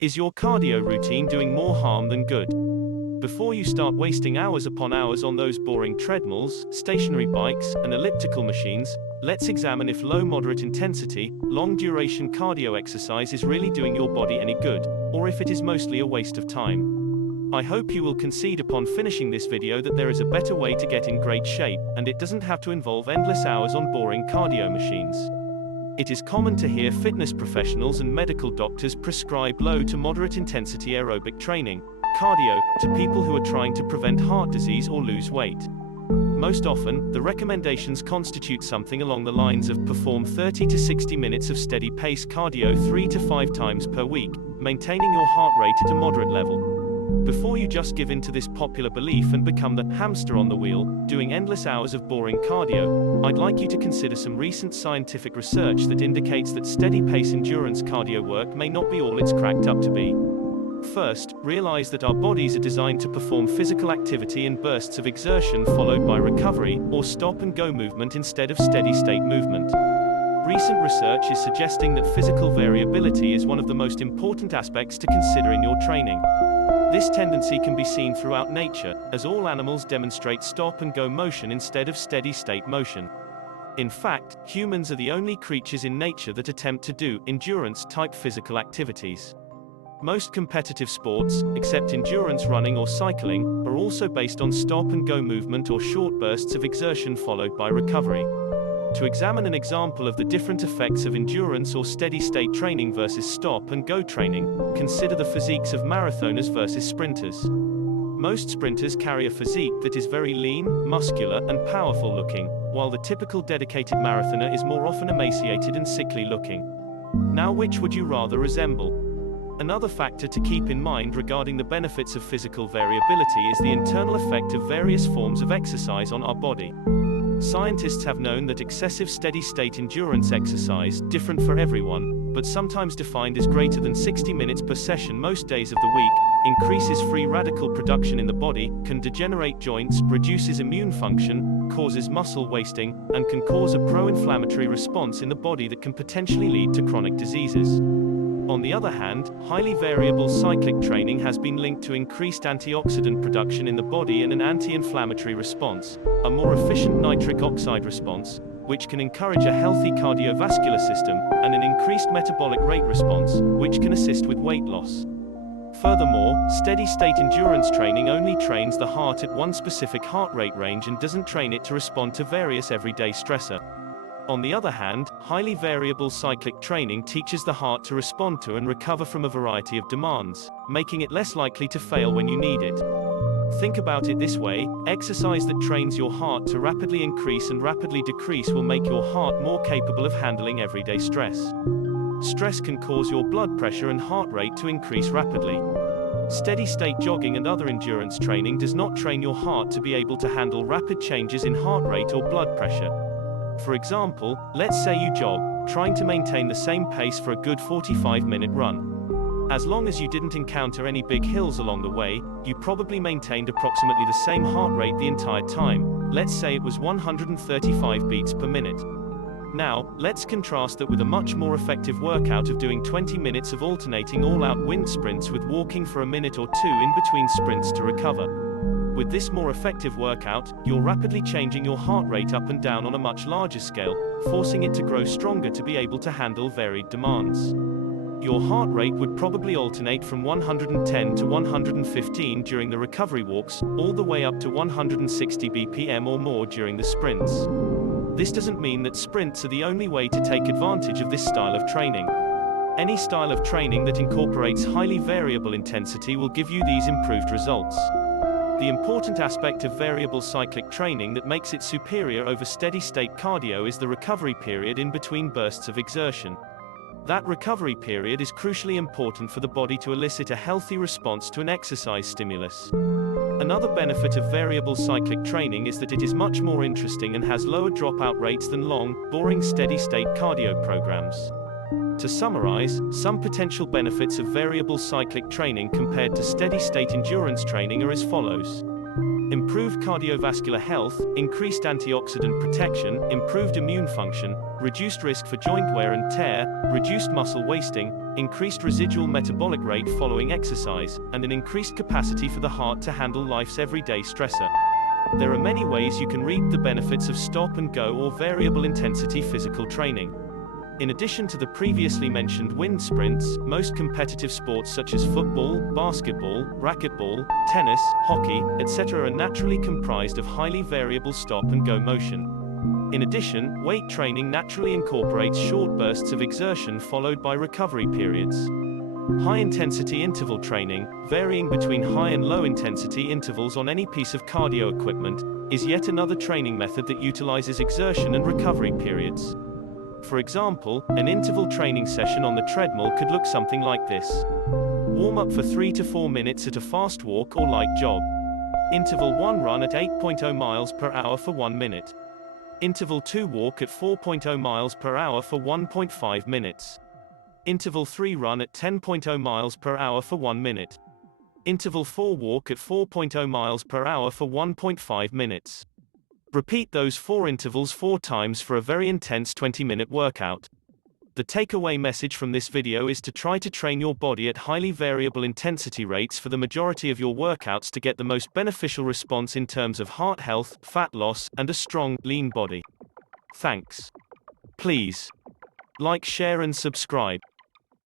Is your cardio routine doing more harm than good? Before you start wasting hours upon hours on those boring treadmills, stationary bikes, and elliptical machines, let's examine if low moderate intensity, long duration cardio exercise is really doing your body any good, or if it is mostly a waste of time. I hope you will concede upon finishing this video that there is a better way to get in great shape, and it doesn't have to involve endless hours on boring cardio machines. It is common to hear fitness professionals and medical doctors prescribe low to moderate intensity aerobic training, cardio, to people who are trying to prevent heart disease or lose weight. Most often, the recommendations constitute something along the lines of perform 30 to 60 minutes of steady pace cardio 3 to 5 times per week, maintaining your heart rate at a moderate level. Before you just give in to this popular belief and become the hamster on the wheel, doing endless hours of boring cardio, I'd like you to consider some recent scientific research that indicates that steady pace endurance cardio work may not be all it's cracked up to be. First, realize that our bodies are designed to perform physical activity in bursts of exertion followed by recovery, or stop and go movement instead of steady state movement. Recent research is suggesting that physical variability is one of the most important aspects to consider in your training. This tendency can be seen throughout nature, as all animals demonstrate stop and go motion instead of steady state motion. In fact, humans are the only creatures in nature that attempt to do endurance-type physical activities. Most competitive sports, except endurance running or cycling, are also based on stop-and-go movement or short bursts of exertion followed by recovery. To examine an example of the different effects of endurance or steady-state training versus stop-and-go training, consider the physiques of marathoners versus sprinters. Most sprinters carry a physique that is very lean, muscular, and powerful-looking, while the typical dedicated marathoner is more often emaciated and sickly-looking. Now, which would you rather resemble? Another factor to keep in mind regarding the benefits of physical variability is the internal effect of various forms of exercise on our body. Scientists have known that excessive steady-state endurance exercise, different for everyone, but sometimes defined as greater than 60 minutes per session most days of the week, increases free radical production in the body, can degenerate joints, reduces immune function, causes muscle wasting, and can cause a pro-inflammatory response in the body that can potentially lead to chronic diseases. On the other hand, highly variable cyclic training has been linked to increased antioxidant production in the body and an anti-inflammatory response, a more efficient nitric oxide response, which can encourage a healthy cardiovascular system, and an increased metabolic rate response, which can assist with weight loss. Furthermore, steady-state endurance training only trains the heart at one specific heart rate range and doesn't train it to respond to various everyday stressors. On the other hand, highly variable cyclic training teaches the heart to respond to and recover from a variety of demands, making it less likely to fail when you need it. Think about it this way: exercise that trains your heart to rapidly increase and rapidly decrease will make your heart more capable of handling everyday stress. Stress can cause your blood pressure and heart rate to increase rapidly. Steady-state jogging and other endurance training does not train your heart to be able to handle rapid changes in heart rate or blood pressure. For example, let's say you jog, trying to maintain the same pace for a good 45-minute run. As long as you didn't encounter any big hills along the way, you probably maintained approximately the same heart rate the entire time. Let's say it was 135 beats per minute. Now, let's contrast that with a much more effective workout of doing 20 minutes of alternating all-out wind sprints with walking for a minute or two in between sprints to recover. With this more effective workout, you're rapidly changing your heart rate up and down on a much larger scale, forcing it to grow stronger to be able to handle varied demands. Your heart rate would probably alternate from 110 to 115 during the recovery walks, all the way up to 160 BPM or more during the sprints. This doesn't mean that sprints are the only way to take advantage of this style of training. Any style of training that incorporates highly variable intensity will give you these improved results. The important aspect of variable cyclic training that makes it superior over steady-state cardio is the recovery period in between bursts of exertion. That recovery period is crucially important for the body to elicit a healthy response to an exercise stimulus. Another benefit of variable cyclic training is that it is much more interesting and has lower dropout rates than long, boring steady-state cardio programs. To summarize, some potential benefits of variable cyclic training compared to steady-state endurance training are as follows. Improved cardiovascular health, increased antioxidant protection, improved immune function, reduced risk for joint wear and tear, reduced muscle wasting, increased residual metabolic rate following exercise, and an increased capacity for the heart to handle life's everyday stressor. There are many ways you can reap the benefits of stop-and-go or variable intensity physical training. In addition to the previously mentioned wind sprints, most competitive sports such as football, basketball, racquetball, tennis, hockey, etc. are naturally comprised of highly variable stop-and-go motion. In addition, weight training naturally incorporates short bursts of exertion followed by recovery periods. High-intensity interval training, varying between high and low-intensity intervals on any piece of cardio equipment, is yet another training method that utilizes exertion and recovery periods. For example, an interval training session on the treadmill could look something like this. Warm up for 3 to 4 minutes at a fast walk or light jog. Interval 1 run at 8.0 miles per hour for 1 minute. Interval 2 walk at 4.0 miles per hour for 1.5 minutes. Interval 3 run at 10.0 miles per hour for 1 minute. Interval 4 walk at 4.0 miles per hour for 1.5 minutes. Repeat those 4 intervals 4 times for a very intense 20-minute workout. The takeaway message from this video is to try to train your body at highly variable intensity rates for the majority of your workouts to get the most beneficial response in terms of heart health, fat loss, and a strong, lean body. Thanks. Please like, share and subscribe.